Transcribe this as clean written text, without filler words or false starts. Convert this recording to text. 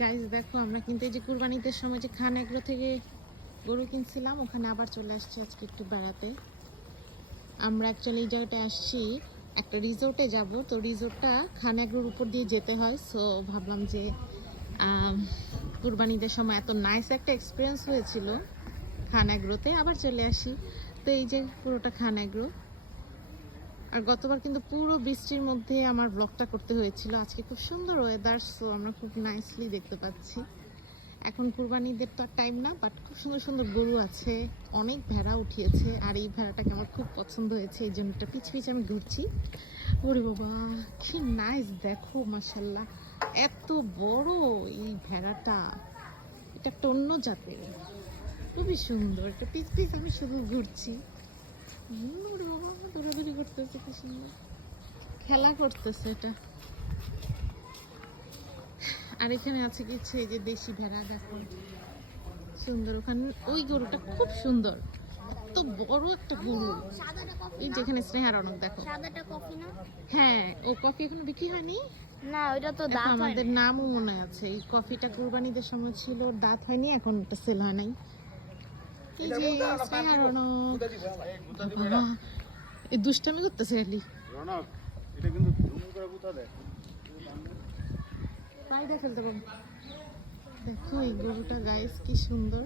Guys দেখো, আমরা কিন্তু এই যে কুরবানিদের সময় যে খান এগ্রো থেকে গরু কিনছিলাম, ওখানে আবার চলে আসছি আজকে একটু বেড়াতে। আমরা অ্যাকচুয়ালি এই জায়গাটায় আসছি, একটা রিসোর্টে যাব। তো রিসোর্টটা খান এগ্রোর উপর দিয়ে যেতে হয়। সো ভাবলাম যে কুরবানিদের সময় এত নাইস একটা এক্সপিরিয়েন্স হয়েছিল খান এগ্রোতে, আবার চলে আসি। তো এই যে পুরোটা খান এগ্রো। আর গতবার কিন্তু পুরো বৃষ্টির মধ্যে আমার ব্লগটা করতে হয়েছিল। আজকে খুব সুন্দর ওয়েদার, সো আমরা খুব নাইসলি দেখতে পাচ্ছি। এখন কুরবানিদের তো টাইম না, বাট খুব সুন্দর সুন্দর গরু আছে, অনেক ভেড়া উঠিয়েছে। আর এই ভেড়াটাকে আমার খুব পছন্দ হয়েছে, এই জন্য এটা পিছ পিছ আমি ঘুরছি। ওরে বাবা, কি নাইস দেখো, মাশাল্লাহ এত বড় এই ভেড়াটা। এটা একটা অন্য জাতের, খুবই সুন্দর। এটা পিছ পিছ আমি শুধু ঘুরছি। ওরে বাবা, দৌড়াদৌড়ি করতেছে, কি সুন্দর খেলা করতেছে এটা। আর এখানে আছে কিছু এই যে দেশি ভেড়া, দেখো সুন্দর। ওখানে ওই গরুটা খুব সুন্দর, এত বড় একটা গরু। এই যেখানে স্নেহার অনেক, দেখো হ্যাঁ, ও কফি এখনো বিক্রি হয়নি না, ওইটা তো দাঁত হয় আমাদের নামও মনে আছে। এই কফিটা কুরবানিদের সময় ছিল, দাঁত হয়নি, এখন এটা সেল হয় নাই। এই যে স্নেহার অনেক, বাবা এই দুষ্টামি করতেছে খালি। এটা কিন্তু জুম করে বুঝা দেয়। প্রায় ফেলতে পারবো। দেখো এই গরুটা গাইস কি সুন্দর।